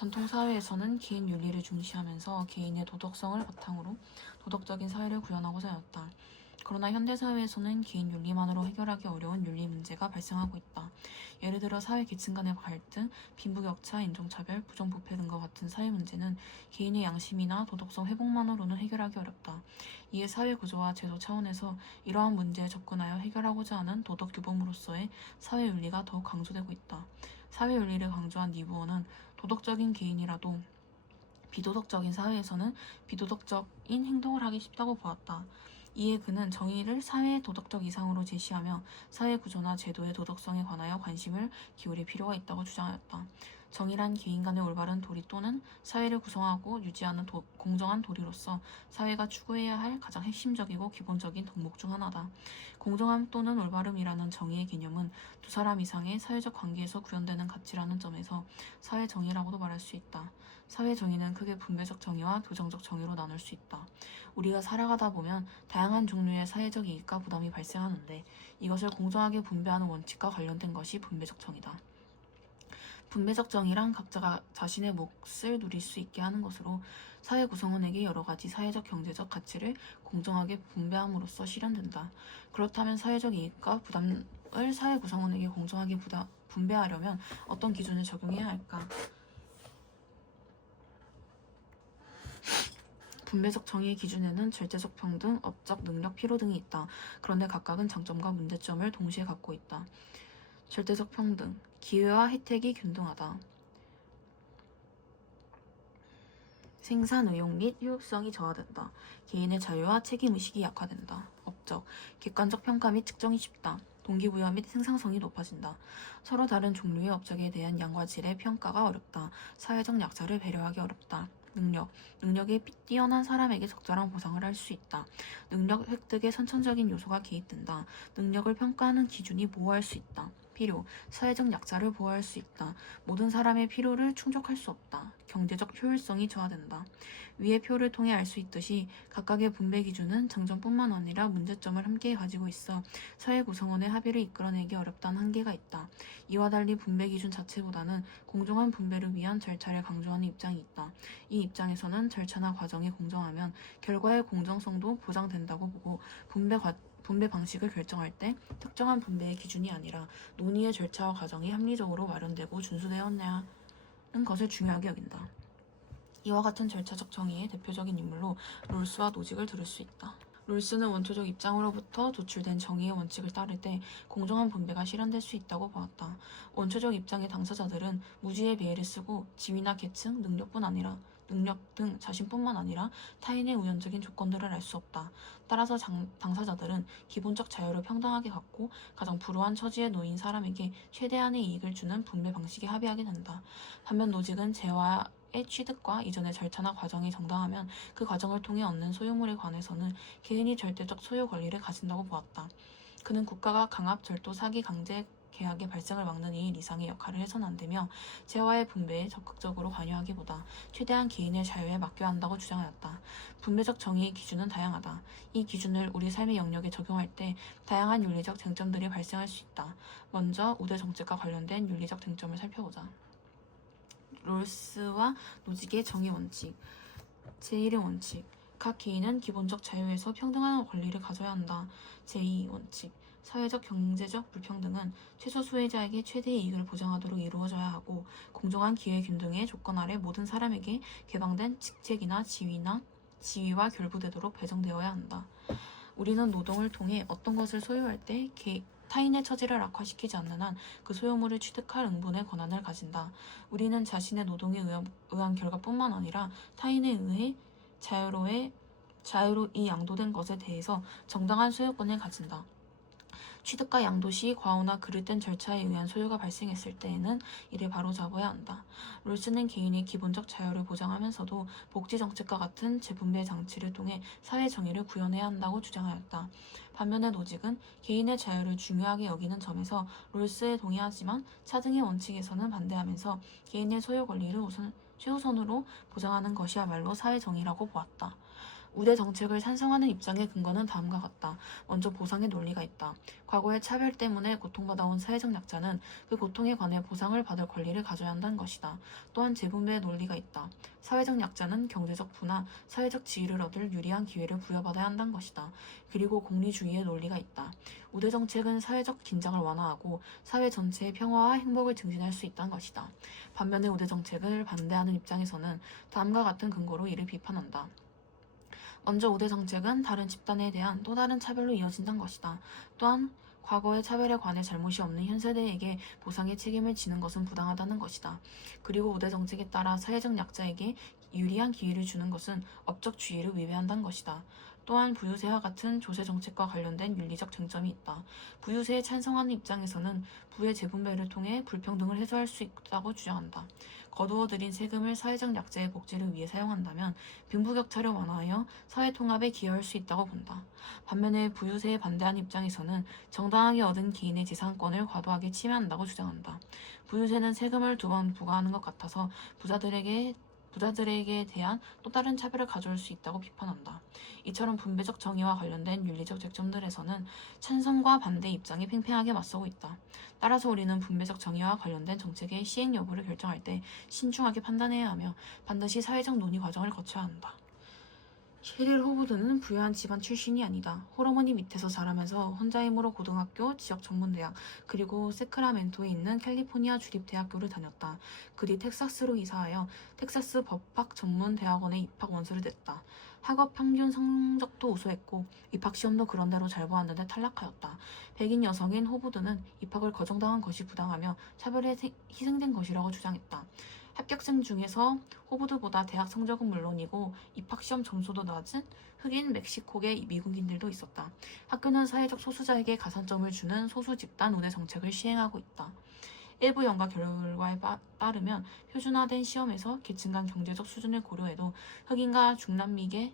전통 사회에서는 개인 윤리를 중시하면서 개인의 도덕성을 바탕으로 도덕적인 사회를 구현하고자 하였다. 그러나 현대 사회에서는 개인 윤리만으로 해결하기 어려운 윤리 문제가 발생하고 있다. 예를 들어 사회 계층 간의 갈등, 빈부격차, 인종차별, 부정부패 등과 같은 사회 문제는 개인의 양심이나 도덕성 회복만으로는 해결하기 어렵다. 이에 사회 구조와 제도 차원에서 이러한 문제에 접근하여 해결하고자 하는 도덕 규범으로서의 사회 윤리가 더욱 강조되고 있다. 사회 윤리를 강조한 니부어는 도덕적인 개인이라도 비도덕적인 사회에서는 비도덕적인 행동을 하기 쉽다고 보았다. 이에 그는 정의를 사회의 도덕적 이상으로 제시하며 사회 구조나 제도의 도덕성에 관하여 관심을 기울일 필요가 있다고 주장하였다. 정의란 개인 간의 올바른 도리 또는 사회를 구성하고 유지하는 공정한 도리로서 사회가 추구해야 할 가장 핵심적이고 기본적인 덕목 중 하나다. 공정함 또는 올바름이라는 정의의 개념은 두 사람 이상의 사회적 관계에서 구현되는 가치라는 점에서 사회 정의라고도 말할 수 있다. 사회 정의는 크게 분배적 정의와 교정적 정의로 나눌 수 있다. 우리가 살아가다 보면 다양한 종류의 사회적 이익과 부담이 발생하는데 이것을 공정하게 분배하는 원칙과 관련된 것이 분배적 정의다. 분배적 정의란 각자가 자신의 몫을 누릴 수 있게 하는 것으로 사회 구성원에게 여러 가지 사회적 경제적 가치를 공정하게 분배함으로써 실현된다. 그렇다면 사회적 이익과 부담을 사회 구성원에게 공정하게 분배하려면 어떤 기준을 적용해야 할까? 분배적 정의의 기준에는 절대적 평등, 업적, 능력, 필요 등이 있다. 그런데 각각은 장점과 문제점을 동시에 갖고 있다. 절대적 평등, 기회와 혜택이 균등하다. 생산 의욕 및 효율성이 저하된다. 개인의 자유와 책임의식이 약화된다. 업적, 객관적 평가 및 측정이 쉽다. 동기부여 및 생산성이 높아진다. 서로 다른 종류의 업적에 대한 양과 질의 평가가 어렵다. 사회적 약자를 배려하기 어렵다. 능력이 뛰어난 사람에게 적절한 보상을 할 수 있다. 능력 획득에 선천적인 요소가 개입된다. 능력을 평가하는 기준이 보호할 수 있다. 필요, 사회적 약자를 보호할 수 있다. 모든 사람의 필요를 충족할 수 없다. 경제적 효율성이 저하된다. 위의 표를 통해 알 수 있듯이 각각의 분배 기준은 장점뿐만 아니라 문제점을 함께 가지고 있어 사회 구성원의 합의를 이끌어내기 어렵다는 한계가 있다. 이와 달리 분배 기준 자체보다는 공정한 분배를 위한 절차를 강조하는 입장이 있다. 이 입장에서는 절차나 과정이 공정하면 결과의 공정성도 보장된다고 보고 분배 방식을 결정할 때 특정한 분배의 기준이 아니라 논의의 절차와 과정이 합리적으로 마련되고 준수되었냐는 것을 중요하게 여긴다. 이와 같은 절차적 정의의 대표적인 인물로 롤스와 노직을 들을 수 있다. 롤스는 원초적 입장으로부터 도출된 정의의 원칙을 따를 때 공정한 분배가 실현될 수 있다고 보았다. 원초적 입장의 당사자들은 무지의 비애를 쓰고 지위나 계층, 능력 등 자신뿐만 아니라 타인의 우연적인 조건들을 알 수 없다. 따라서 당사자들은 기본적 자유를 평등하게 갖고 가장 불우한 처지에 놓인 사람에게 최대한의 이익을 주는 분배 방식에 합의하게 된다. 반면 노직은 재화의 취득과 이전의 절차나 과정이 정당하면 그 과정을 통해 얻는 소유물에 관해서는 개인이 절대적 소유 권리를 가진다고 보았다. 그는 국가가 강압, 절도, 사기, 강제 계약의 발생을 막는 일 이상의 역할을 해서는 안 되며 재화의 분배에 적극적으로 관여하기보다 최대한 개인의 자유에 맡겨야 한다고 주장하였다. 분배적 정의의 기준은 다양하다. 이 기준을 우리 삶의 영역에 적용할 때 다양한 윤리적 쟁점들이 발생할 수 있다. 먼저 우대 정책과 관련된 윤리적 쟁점을 살펴보자. 롤스와 노직의 정의 원칙. 제1의 원칙. 각 개인은 기본적 자유에서 평등한 권리를 가져야 한다. 제2 원칙. 사회적 경제적 불평등은 최소 수혜자에게 최대 이익을 보장하도록 이루어져야 하고 공정한 기회 균등의 조건 아래 모든 사람에게 개방된 직책이나 지위와 결부되도록 배정되어야 한다. 우리는 노동을 통해 어떤 것을 소유할 때 타인의 처지를 악화시키지 않는 한 그 소유물을 취득할 응분의 권한을 가진다. 우리는 자신의 노동에 의한 결과뿐만 아니라 타인에 의해 자유로 이 양도된 것에 대해서 정당한 소유권을 가진다. 취득과 양도 시 과오나 그릇된 절차에 의한 소유가 발생했을 때에는 이를 바로잡아야 한다. 롤스는 개인의 기본적 자유를 보장하면서도 복지정책과 같은 재분배 장치를 통해 사회 정의를 구현해야 한다고 주장하였다. 반면에 노직은 개인의 자유를 중요하게 여기는 점에서 롤스에 동의하지만 차등의 원칙에서는 반대하면서 개인의 소유 권리를 최우선으로 보장하는 것이야말로 사회 정의라고 보았다. 우대 정책을 찬성하는 입장의 근거는 다음과 같다. 먼저 보상의 논리가 있다. 과거의 차별 때문에 고통받아온 사회적 약자는 그 고통에 관해 보상을 받을 권리를 가져야 한다는 것이다. 또한 재분배의 논리가 있다. 사회적 약자는 경제적 부나 사회적 지위를 얻을 유리한 기회를 부여받아야 한다는 것이다. 그리고 공리주의의 논리가 있다. 우대 정책은 사회적 긴장을 완화하고 사회 전체의 평화와 행복을 증진할 수 있다는 것이다. 반면에 우대 정책을 반대하는 입장에서는 다음과 같은 근거로 이를 비판한다. 먼저 우대 정책은 다른 집단에 대한 또 다른 차별로 이어진다는 것이다. 또한 과거의 차별에 관해 잘못이 없는 현 세대에게 보상의 책임을 지는 것은 부당하다는 것이다. 그리고 우대 정책에 따라 사회적 약자에게 유리한 기회를 주는 것은 업적주의를 위배한다는 것이다. 또한 부유세와 같은 조세 정책과 관련된 윤리적 쟁점이 있다. 부유세에 찬성하는 입장에서는 부의 재분배를 통해 불평등을 해소할 수 있다고 주장한다. 거두어들인 세금을 사회적 약자의 복지를 위해 사용한다면 빈부격차를 완화하여 사회 통합에 기여할 수 있다고 본다. 반면에 부유세에 반대하는 입장에서는 정당하게 얻은 개인의 재산권을 과도하게 침해한다고 주장한다. 부유세는 세금을 두 번 부과하는 것 같아서 부자들에게 대한 또 다른 차별을 가져올 수 있다고 비판한다. 이처럼 분배적 정의와 관련된 윤리적 쟁점들에서는 찬성과 반대 입장이 팽팽하게 맞서고 있다. 따라서 우리는 분배적 정의와 관련된 정책의 시행 여부를 결정할 때 신중하게 판단해야 하며 반드시 사회적 논의 과정을 거쳐야 한다. 셰릴 호브드는 부유한 집안 출신이 아니다. 홀어머니 밑에서 자라면서 혼자 힘으로 고등학교, 지역 전문대학, 그리고 세크라멘토에 있는 캘리포니아 주립대학교를 다녔다. 그뒤 텍사스로 이사하여 텍사스 법학 전문대학원에 입학 원서를 냈다. 학업 평균 성적도 우수했고 입학시험도 그런대로 잘 보았는데 탈락하였다. 백인 여성인 호브드는 입학을 거정당한 것이 부당하며 차별에 희생된 것이라고 주장했다. 합격생 중에서 호브드보다 대학 성적은 물론이고 입학시험 점수도 낮은 흑인 멕시코계 미국인들도 있었다. 학교는 사회적 소수자에게 가산점을 주는 소수 집단 우대 정책을 시행하고 있다. 일부 연구 결과에 따르면 표준화된 시험에서 계층 간 경제적 수준을 고려해도 흑인과 중남미계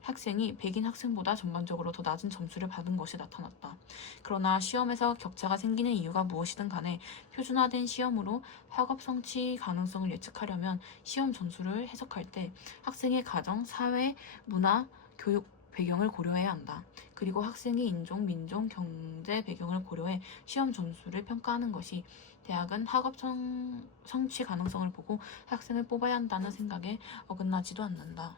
학생이 백인 학생보다 전반적으로 더 낮은 점수를 받은 것이 나타났다. 그러나 시험에서 격차가 생기는 이유가 무엇이든 간에 표준화된 시험으로 학업 성취 가능성을 예측하려면 시험 점수를 해석할 때 학생의 가정, 사회, 문화, 교육 배경을 고려해야 한다. 그리고 학생의 인종, 민족, 경제 배경을 고려해 시험 점수를 평가하는 것이 대학은 학업 성취 가능성을 보고 학생을 뽑아야 한다는 생각에 어긋나지도 않는다.